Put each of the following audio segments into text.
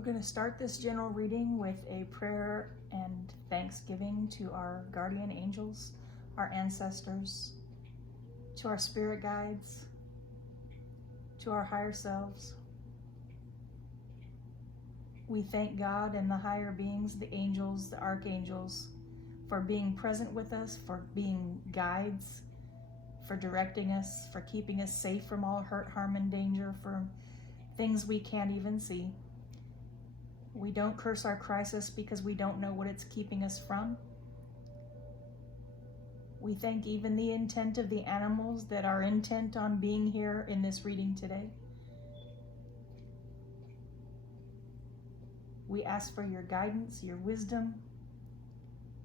We're going to start this general reading with a prayer and thanksgiving to our guardian angels, our ancestors, to our spirit guides, to our higher selves. We thank God and the higher beings, the angels, the archangels, for being present with us, for being guides, for directing us, for keeping us safe from all hurt, harm, and danger, for things we can't even see. We don't curse our crisis because we don't know what it's keeping us from. We thank even the intent of the animals that are intent on being here in this reading today. We ask for your guidance, your wisdom,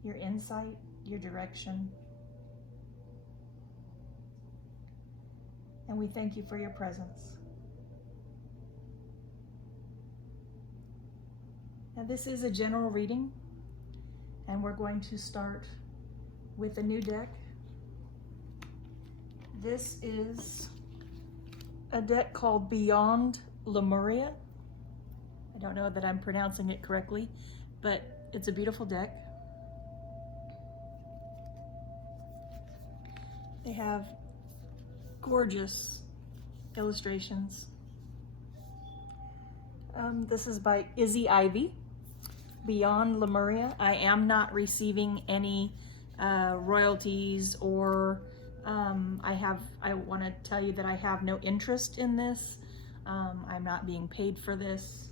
your insight, your direction. And we thank you for your presence. Now, this is a general reading, and we're going to start with a new deck. This is a deck called Beyond Lemuria. I don't know that I'm pronouncing it correctly, but it's a beautiful deck. They have gorgeous illustrations. This is by Izzy Ivy, Beyond Lemuria. I am not receiving any royalties or I want to tell you that I have no interest in this. I'm not being paid for this.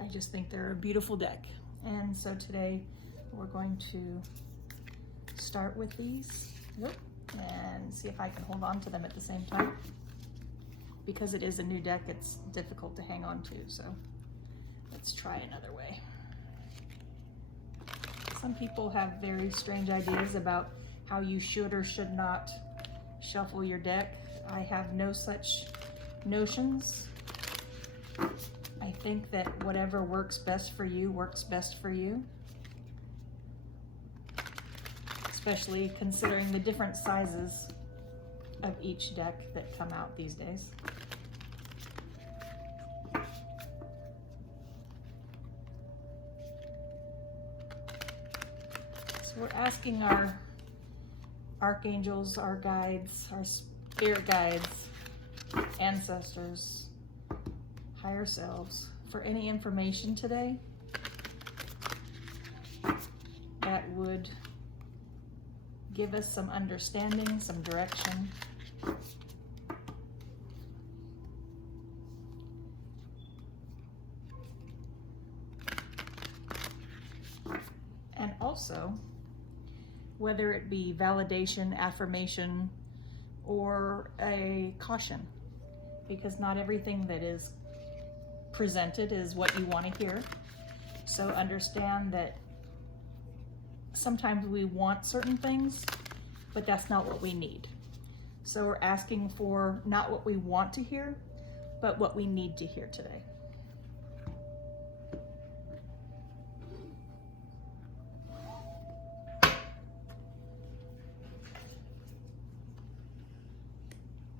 I just think they're a beautiful deck. And so today we're going to start with these and see if I can hold on to them at the same time. Because it is a new deck, it's difficult to hang on to, so let's try another way. Some people have very strange ideas about how you should or should not shuffle your deck. I have no such notions. I think that whatever works best for you works best for you, especially considering the different sizes of each deck that come out these days. So we're asking our archangels, our guides, our spirit guides, ancestors, higher selves, for any information today that would give us some understanding, some direction. And also, whether it be validation, affirmation, or a caution, because not everything that is presented is what you want to hear. So understand that sometimes we want certain things, but that's not what we need. So we're asking for not what we want to hear, but what we need to hear today.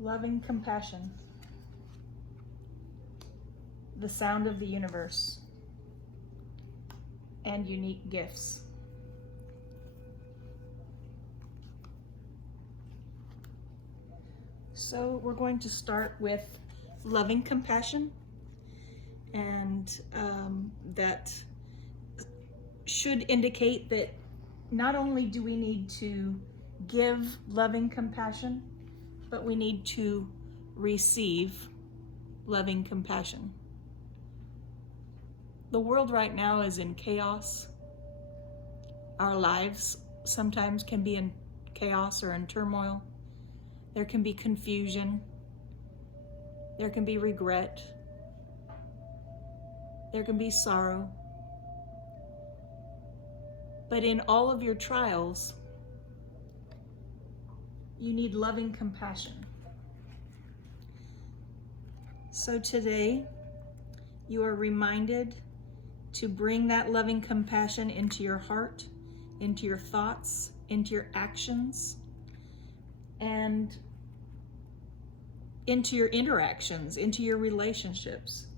Loving compassion. The sound of the universe. And unique gifts. So we're going to start with loving compassion, and that should indicate that not only do we need to give loving compassion, but we need to receive loving compassion. The world right now is in chaos. Our lives sometimes can be in chaos or in turmoil. There can be confusion. There can be regret. There can be sorrow. But in all of your trials, you need loving compassion. So today, you are reminded to bring that loving compassion into your heart, into your thoughts, into your actions, and into your interactions, into your relationships.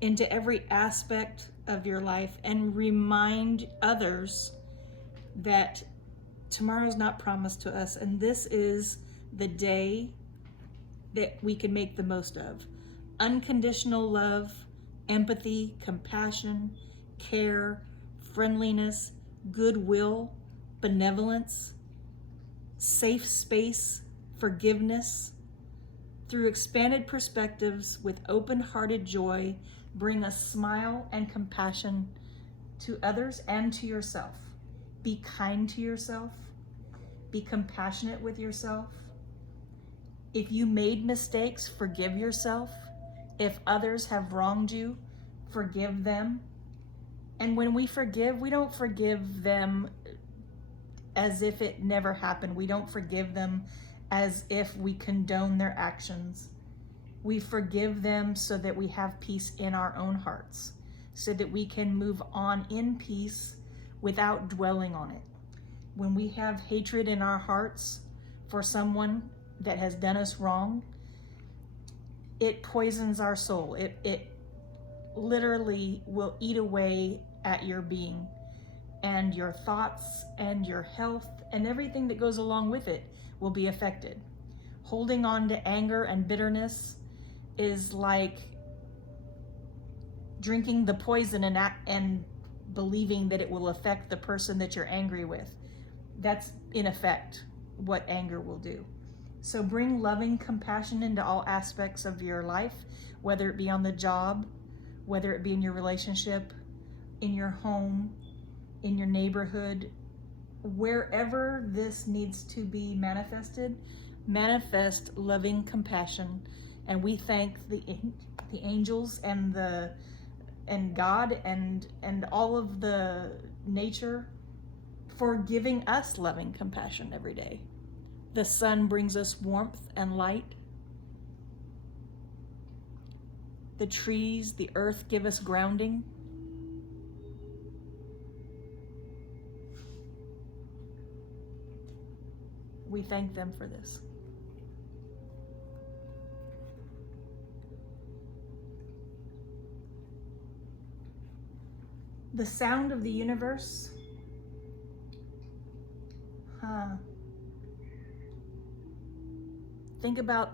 into every aspect of your life and remind others that tomorrow's not promised to us, and this is the day that we can make the most of. Unconditional love, empathy, compassion, care, friendliness, goodwill, benevolence, safe space, forgiveness. Through expanded perspectives with open-hearted joy, bring a smile and compassion to others and to yourself. Be kind to yourself. Be compassionate with yourself. If you made mistakes, forgive yourself. If others have wronged you, forgive them. And when we forgive, we don't forgive them as if it never happened. We don't forgive them as if we condone their actions. We forgive them so that we have peace in our own hearts, so that we can move on in peace without dwelling on it. When we have hatred in our hearts for someone that has done us wrong, it poisons our soul. It literally will eat away at your being and your thoughts and your health, and everything that goes along with it will be affected. Holding on to anger and bitterness is like drinking the poison and believing that it will affect the person that you're angry with. That's in effect what anger will do. So bring loving compassion into all aspects of your life, whether it be on the job, whether it be in your relationship, in your home, in your neighborhood, wherever this needs to be manifested, manifest loving compassion. And we thank the angels and God and all of the nature for giving us loving compassion every day. The sun brings us warmth and light. The trees, the earth give us grounding. We thank them for this. The sound of the universe. Think about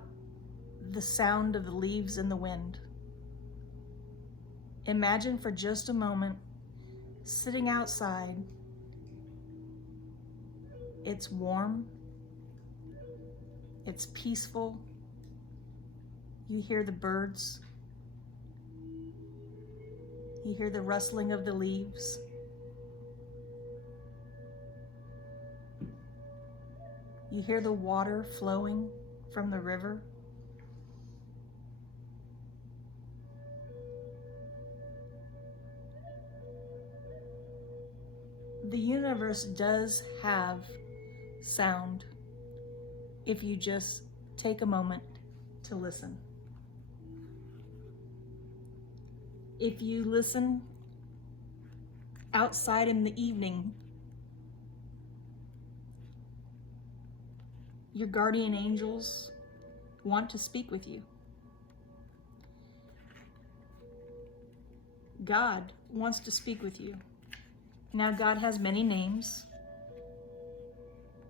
the sound of the leaves in the wind. Imagine for just a moment sitting outside. It's warm. It's peaceful. You hear the birds. You hear the rustling of the leaves. You hear the water flowing from the river. The universe does have sound if you just take a moment to listen. If you listen outside in the evening, your guardian angels want to speak with you. God wants to speak with you. Now, God has many names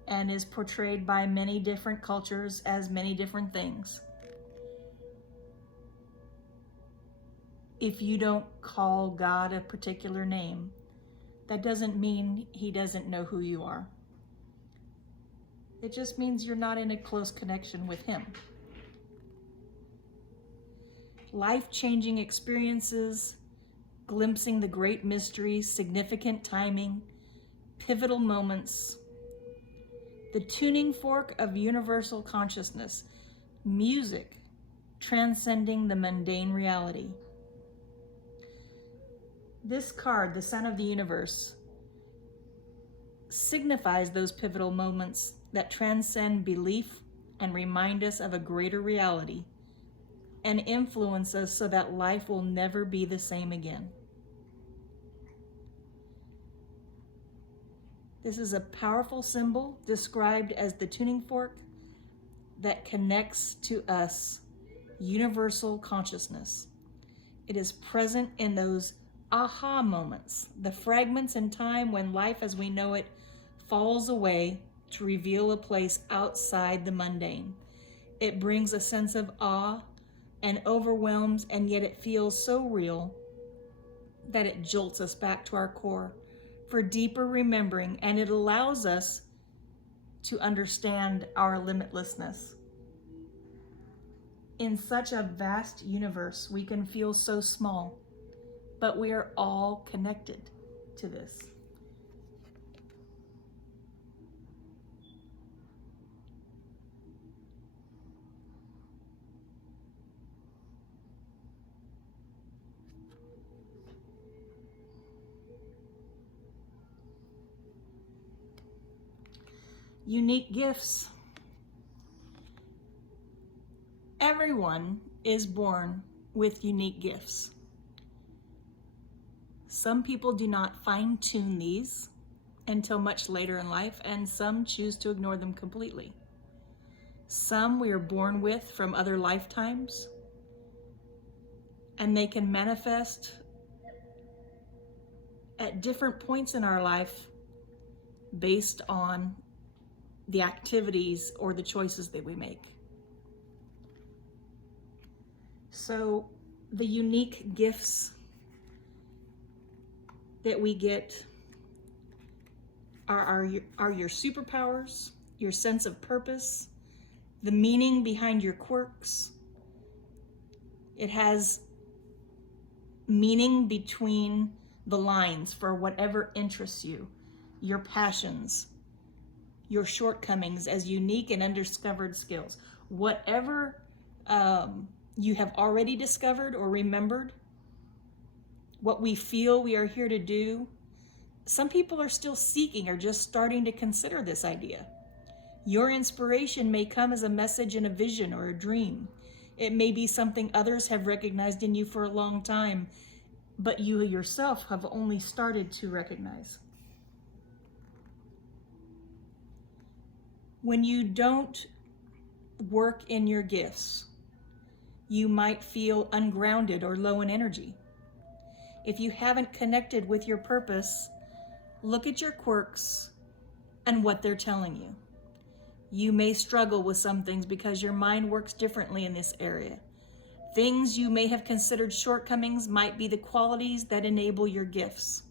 and is portrayed by many different cultures as many different things. If you don't call God a particular name, that doesn't mean he doesn't know who you are. It just means you're not in a close connection with him. Life-changing experiences, glimpsing the great mysteries, significant timing, pivotal moments, the tuning fork of universal consciousness, music transcending the mundane reality. This card, the Sun of the Universe, signifies those pivotal moments that transcend belief and remind us of a greater reality and influence us so that life will never be the same again. This is a powerful symbol described as the tuning fork that connects to us universal consciousness. It is present in those aha moments, the fragments in time when life as we know it falls away to reveal a place outside the mundane. It brings a sense of awe and overwhelms, and yet it feels so real that it jolts us back to our core for deeper remembering, and it allows us to understand our limitlessness. In such a vast universe, we can feel so small, but we are all connected to this. Unique gifts. Everyone is born with unique gifts. Some people do not fine-tune these until much later in life, and some choose to ignore them completely. Some we are born with from other lifetimes, and they can manifest at different points in our life based on the activities or the choices that we make. So the unique gifts that we get are your superpowers, your sense of purpose, the meaning behind your quirks. It has meaning between the lines for whatever interests you, your passions, your shortcomings as unique and undiscovered skills. Whatever you have already discovered or remembered, what we feel we are here to do, some people are still seeking or just starting to consider this idea. Your inspiration may come as a message in a vision or a dream. It may be something others have recognized in you for a long time, but you yourself have only started to recognize. When you don't work in your gifts, you might feel ungrounded or low in energy. If you haven't connected with your purpose, look at your quirks and what they're telling you. You may struggle with some things because your mind works differently in this area. Things you may have considered shortcomings might be the qualities that enable your gifts.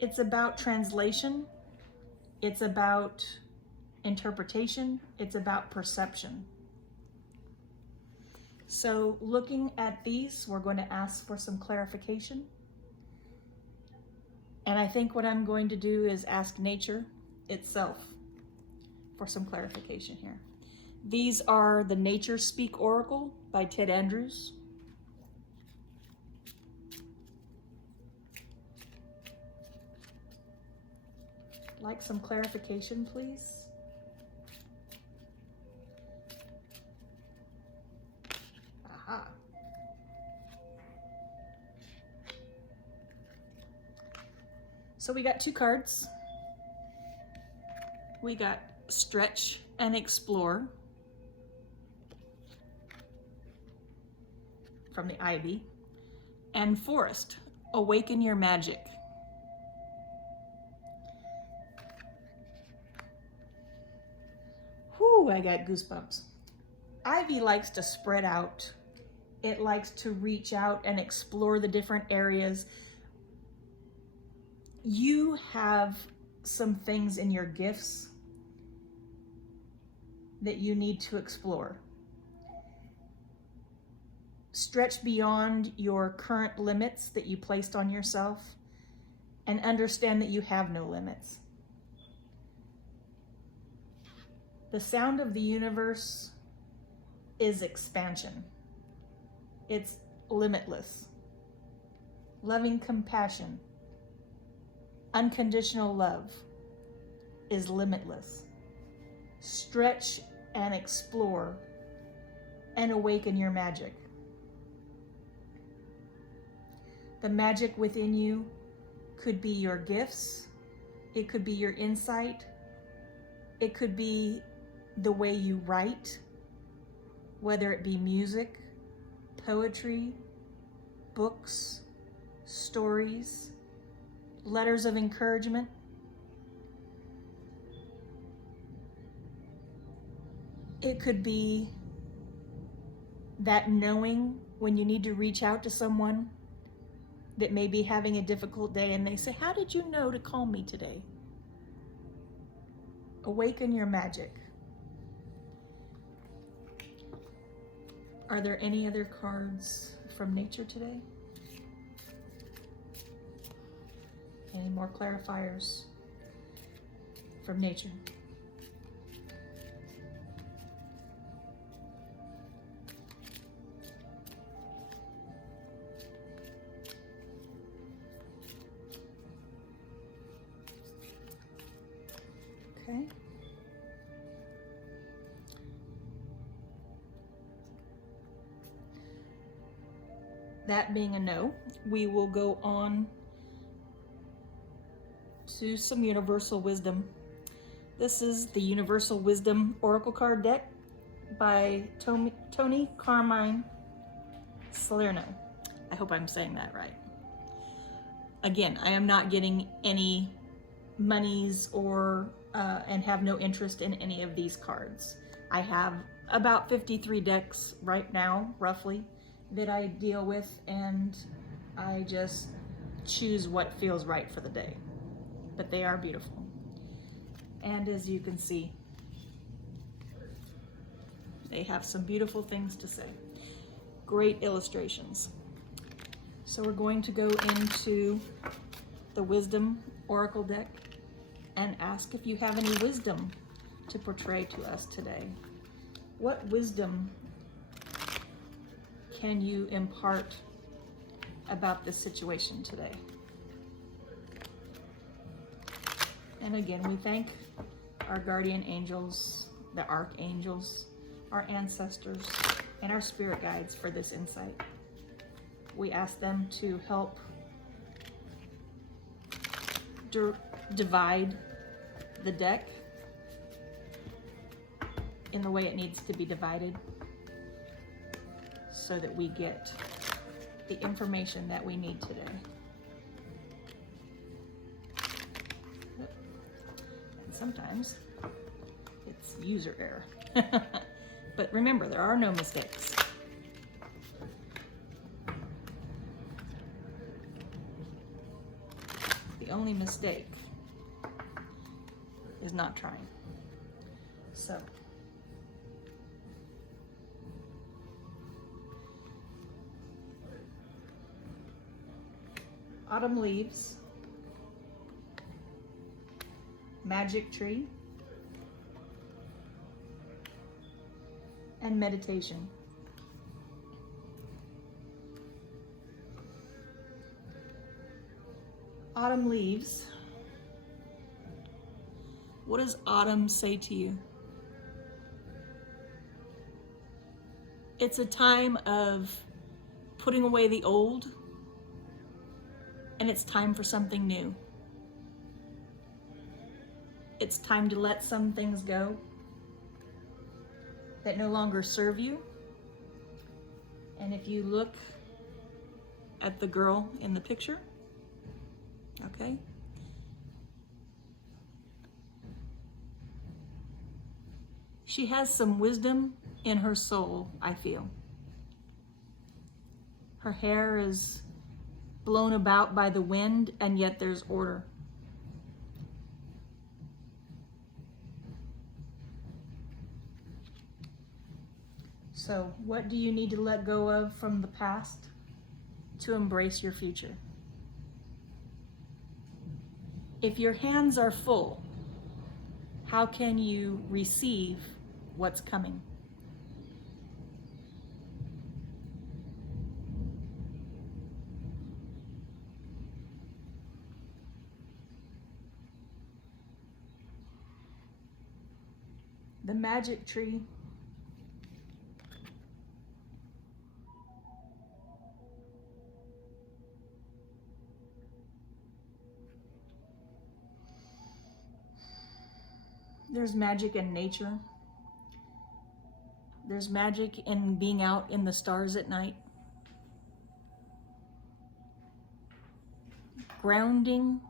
It's about translation. It's about interpretation. It's about perception. So looking at these, we're going to ask for some clarification. And I think what I'm going to do is ask nature itself for some clarification here. These are the Nature Speak Oracle by Ted Andrews. Like some clarification, please? Aha. So we got two cards. We got Stretch and Explore from the Ivy, and Forest, Awaken Your Magic. Whew, I got goosebumps. Ivy likes to spread out. It likes to reach out and explore the different areas. You have some things in your gifts that you need to explore. Stretch beyond your current limits that you placed on yourself and understand that you have no limits. The sound of the universe is expansion. It's limitless. Loving compassion, unconditional love is limitless. Stretch and explore and awaken your magic. The magic within you could be your gifts. It could be your insight. It could be the way you write, whether it be music, poetry, books, stories, letters of encouragement. It could be that knowing when you need to reach out to someone that may be having a difficult day and they say, "How did you know to call me today?" Awaken your magic. Are there any other cards from nature today? Any more clarifiers from nature? Okay. That being a no, we will go on to some universal wisdom. This is the Universal Wisdom Oracle card deck by Tony Carmine Salerno. I hope I'm saying that right. Again, I am not getting any monies or and have no interest in any of these cards. I have about 53 decks right now, roughly, that I deal with, and I just choose what feels right for the day. But they are beautiful. And as you can see, they have some beautiful things to say. Great illustrations. So we're going to go into the Wisdom Oracle deck and ask if you have any wisdom to portray to us today. What wisdom can you impart about this situation today? And again, we thank our guardian angels, the archangels, our ancestors, and our spirit guides for this insight. We ask them to help divide the deck in the way it needs to be divided so that we get the information that we need today. And sometimes it's user error. But remember, there are no mistakes. The only mistake is not trying. So, autumn leaves, magic tree, and meditation. Autumn leaves. What does autumn say to you? It's a time of putting away the old, and it's time for something new. It's time to let some things go that no longer serve you. And if you look at the girl in the picture, okay, she has some wisdom in her soul, I feel. Her hair is blown about by the wind, and yet there's order. So, what do you need to let go of from the past to embrace your future? If your hands are full, how can you receive what's coming? The magic tree there's magic in nature. There's magic in being out in the stars at night. Grounding,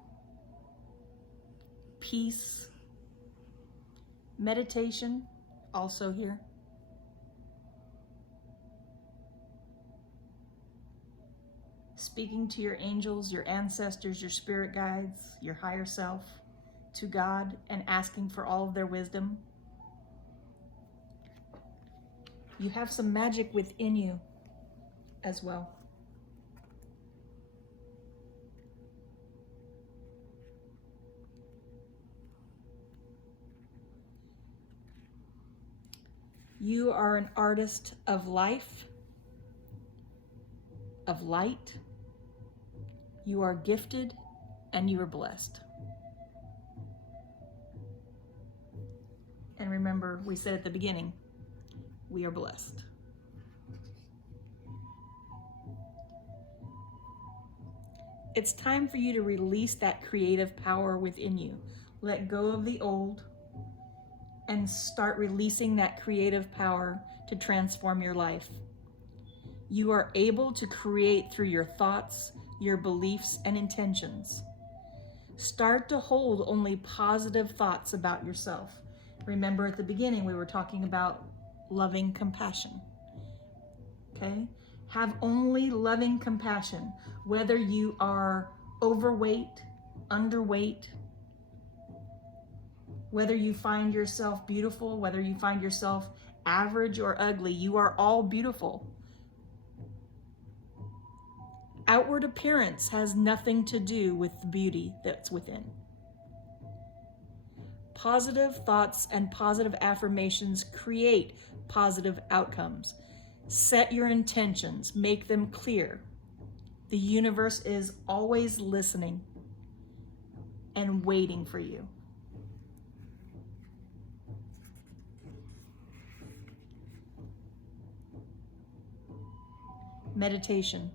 peace, meditation, also here. Speaking to your angels, your ancestors, your spirit guides, your higher self, to God, and asking for all of their wisdom. You have some magic within you as well. You are an artist of life, of light. You are gifted and you are blessed. And remember, we said at the beginning, we are blessed. It's time for you to release that creative power within you. Let go of the old and start releasing that creative power to transform your life. You are able to create through your thoughts, your beliefs, and intentions. Start to hold only positive thoughts about yourself. Remember at the beginning we were talking about loving compassion. Okay? Have only loving compassion, whether you are overweight, underweight, whether you find yourself beautiful, whether you find yourself average or ugly, you are all beautiful. Outward appearance has nothing to do with the beauty that's within. Positive thoughts and positive affirmations create positive outcomes. Set your intentions, make them clear. The universe is always listening and waiting for you. Meditation.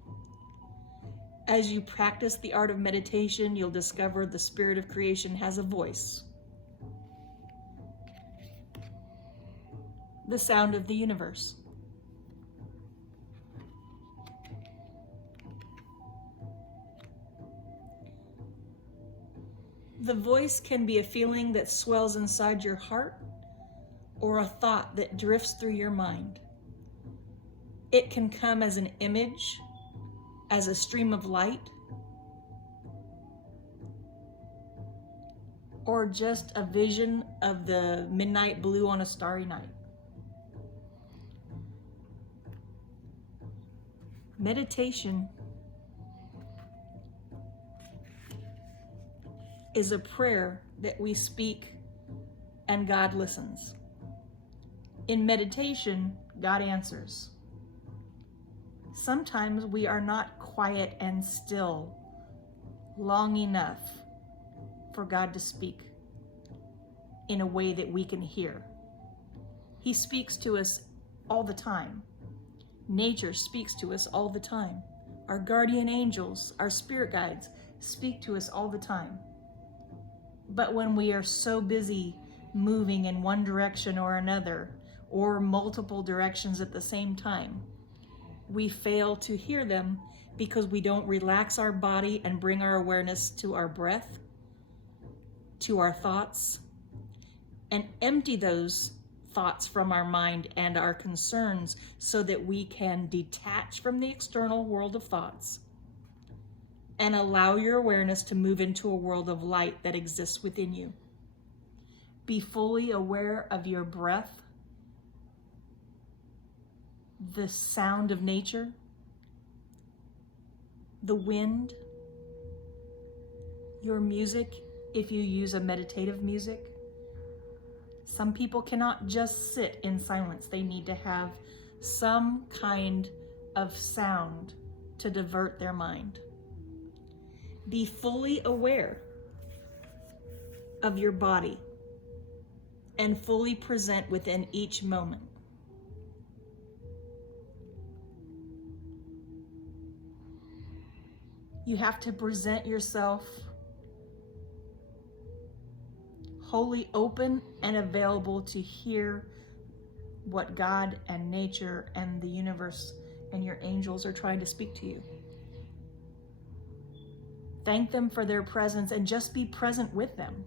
As you practice the art of meditation, you'll discover the spirit of creation has a voice. The sound of the universe. The voice can be a feeling that swells inside your heart or a thought that drifts through your mind. It can come as an image, as a stream of light, or just a vision of the midnight blue on a starry night. Meditation is a prayer that we speak and God listens. In meditation, God answers. Sometimes we are not quiet and still long enough for God to speak in a way that we can hear. He speaks to us all the time. Nature speaks to us all the time. Our guardian angels, our spirit guides speak to us all the time. But when we are so busy moving in one direction or another, or multiple directions at the same time, we fail to hear them because we don't relax our body and bring our awareness to our breath, to our thoughts, and empty those thoughts from our mind and our concerns so that we can detach from the external world of thoughts and allow your awareness to move into a world of light that exists within you. Be fully aware of your breath, the sound of nature, the wind, your music, if you use a meditative music. Some people cannot just sit in silence. They need to have some kind of sound to divert their mind. Be fully aware of your body and fully present within each moment. You have to present yourself wholly open and available to hear what God and nature and the universe and your angels are trying to speak to you. Thank them for their presence and just be present with them.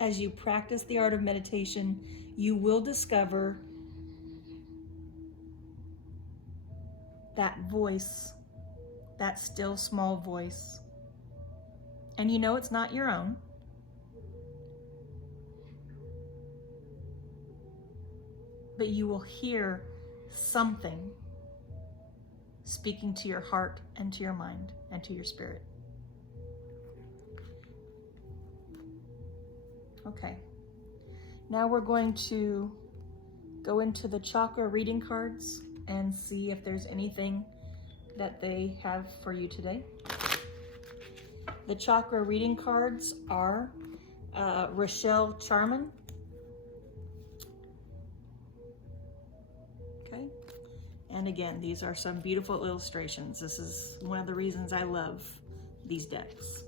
As you practice the art of meditation, you will discover that voice, that still small voice. And you know it's not your own. But you will hear something speaking to your heart and to your mind and to your spirit. Okay. Now we're going to go into the chakra reading cards and see if there's anything that they have for you today. The chakra reading cards are Rochelle Charman. Okay. And again, these are some beautiful illustrations. This is one of the reasons I love these decks.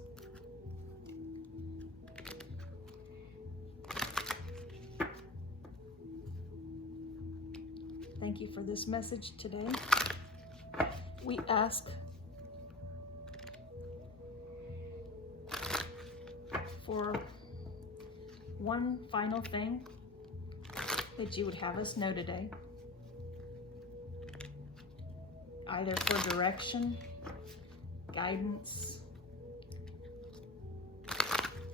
Thank you for this message today. We ask for one final thing that you would have us know today, either for direction, guidance,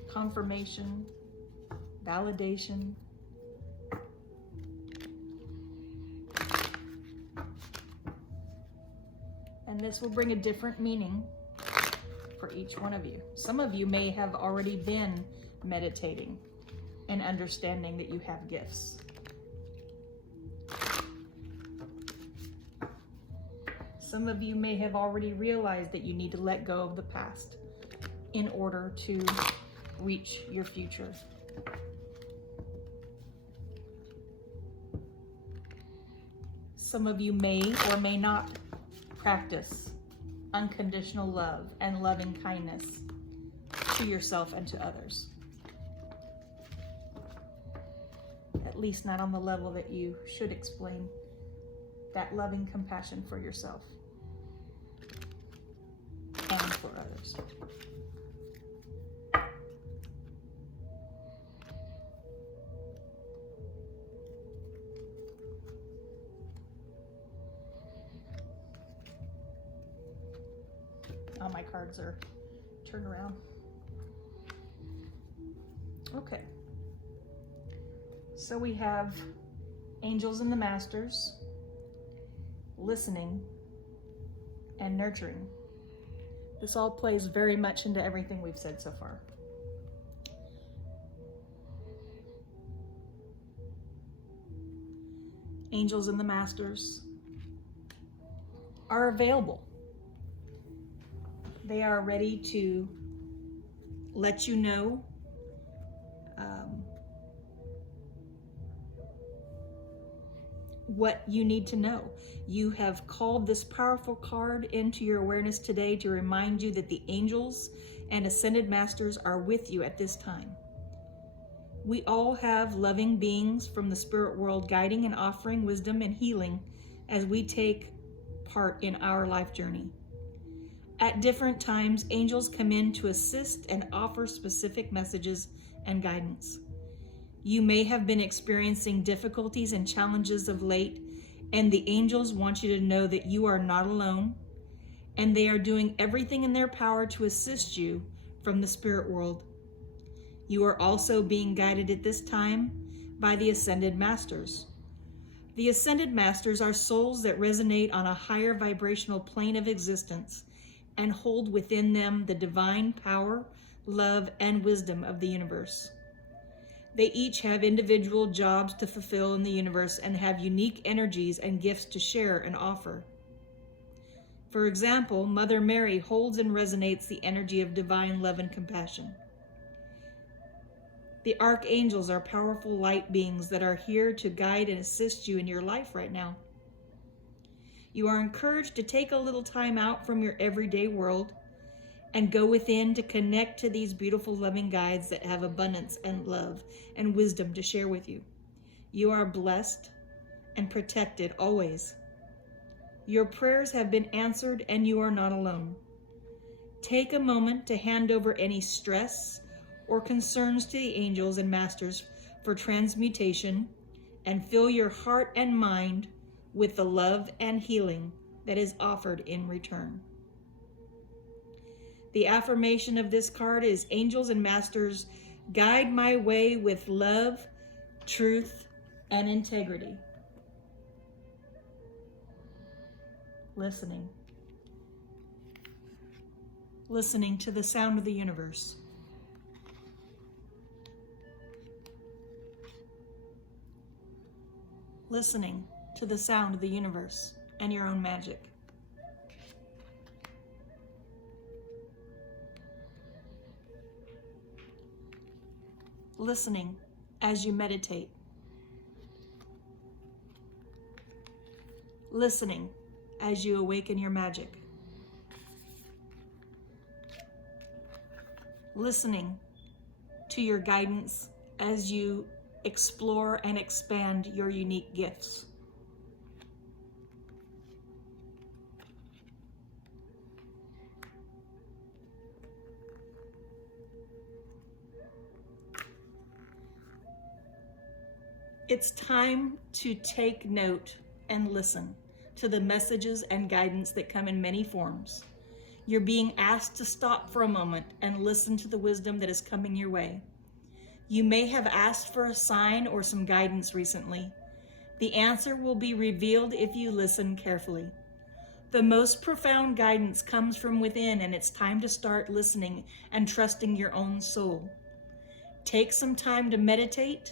confirmation, validation, and this will bring a different meaning for each one of you. Some of you may have already been meditating and understanding that you have gifts. Some of you may have already realized that you need to let go of the past in order to reach your future. Some of you may or may not practice unconditional love and loving kindness to yourself and to others. At least not on the level that you should explain that loving compassion for yourself and for others. Oh, my cards are turned around. Okay. So we have angels and the masters, listening, and nurturing. This all plays very much into everything we've said so far. Angels and the masters are available. They are ready to let you know what you need to know. You have called this powerful card into your awareness today to remind you that the angels and ascended masters are with you at this time. We all have loving beings from the spirit world guiding and offering wisdom and healing as we take part in our life journey. At different times, angels come in to assist and offer specific messages and guidance. You may have been experiencing difficulties and challenges of late, and the angels want you to know that you are not alone, and they are doing everything in their power to assist you from the spirit world. You are also being guided at this time by the Ascended Masters. The Ascended Masters are souls that resonate on a higher vibrational plane of existence and hold within them the divine power, love, and wisdom of the universe. They each have individual jobs to fulfill in the universe and have unique energies and gifts to share and offer. For example, Mother Mary holds and resonates the energy of divine love and compassion. The archangels are powerful light beings that are here to guide and assist you in your life right now. You are encouraged to take a little time out from your everyday world and go within to connect to these beautiful, loving guides that have abundance and love and wisdom to share with you. You are blessed and protected always. Your prayers have been answered and you are not alone. Take a moment to hand over any stress or concerns to the angels and masters for transmutation, and fill your heart and mind with the love and healing that is offered in return. The affirmation of this card is, angels and masters, guide my way with love, truth, and integrity. Listening. Listening to the sound of the universe. Listening to the sound of the universe and your own magic. Listening as you meditate. Listening as you awaken your magic. Listening to your guidance as you explore and expand your unique gifts. It's time to take note and listen to the messages and guidance that come in many forms. You're being asked to stop for a moment and listen to the wisdom that is coming your way. You may have asked for a sign or some guidance recently. The answer will be revealed if you listen carefully. The most profound guidance comes from within, and it's time to start listening and trusting your own soul. Take some time to meditate.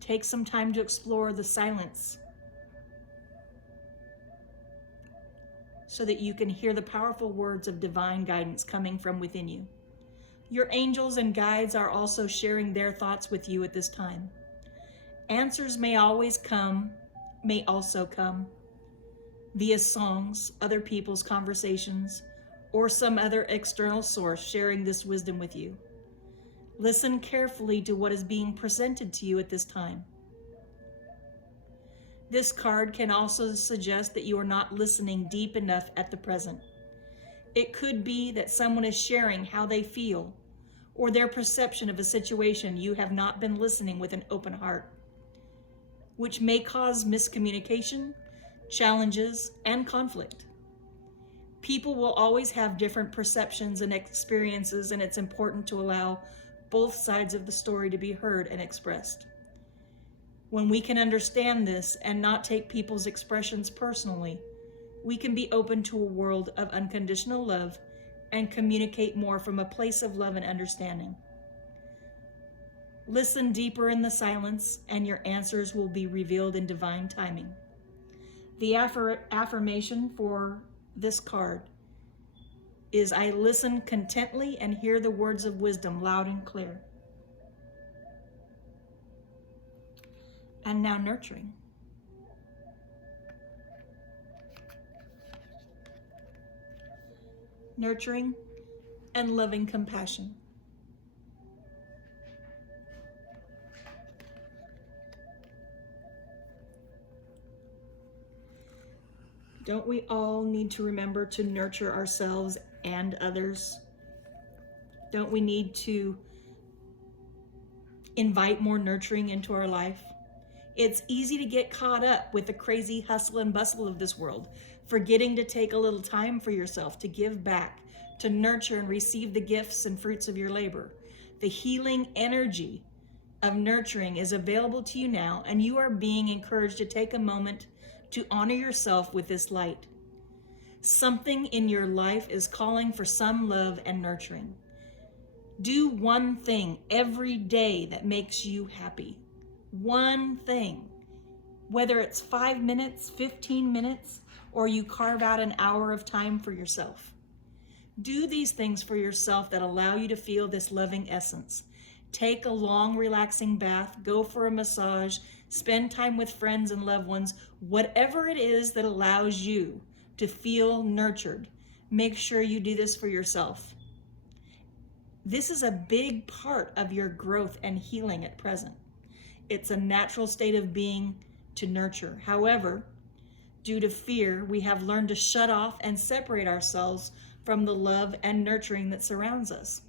Take some time to explore the silence so that you can hear the powerful words of divine guidance coming from within you. Your angels and guides are also sharing their thoughts with you at this time. Answers may also come via songs, other people's conversations, or some other external source sharing this wisdom with you. Listen carefully to what is being presented to you at this time. This card can also suggest that you are not listening deep enough at the present. It could be that someone is sharing how they feel or their perception of a situation. You have not been listening with an open heart, which may cause miscommunication, challenges, and conflict. People will always have different perceptions and experiences, and it's important to allow both sides of the story to be heard and expressed. When we can understand this and not take people's expressions personally, we can be open to a world of unconditional love and communicate more from a place of love and understanding. Listen deeper in the silence, and your answers will be revealed in divine timing. The affirmation for this card is, I listen contently and hear the words of wisdom loud and clear. And now nurturing. Nurturing and loving compassion. Don't we all need to remember to nurture ourselves and others? Don't we need to invite more nurturing into our life? It's easy to get caught up with the crazy hustle and bustle of this world, forgetting to take a little time for yourself, to give back, to nurture and receive the gifts and fruits of your labor. The healing energy of nurturing is available to you now, and you are being encouraged to take a moment to honor yourself with this light. Something in your life is calling for some love and nurturing. Do one thing every day that makes you happy. One thing. Whether it's 5 minutes, 15 minutes, or you carve out an hour of time for yourself. Do these things for yourself that allow you to feel this loving essence. Take a long, relaxing bath, go for a massage, spend time with friends and loved ones, whatever it is that allows you to feel nurtured. Make sure you do this for yourself. This is a big part of your growth and healing at present. It's a natural state of being to nurture. However, due to fear, we have learned to shut off and separate ourselves from the love and nurturing that surrounds us.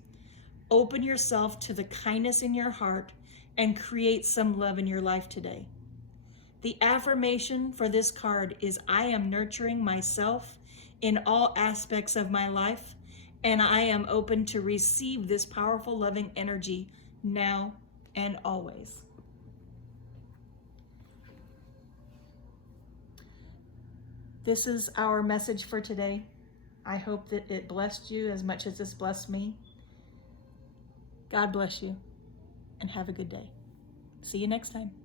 Open yourself to the kindness in your heart and create some love in your life today. The affirmation for this card is, I am nurturing myself in all aspects of my life, and I am open to receive this powerful, loving energy now and always. This is our message for today. I hope that it blessed you as much as it's blessed me. God bless you, and have a good day. See you next time.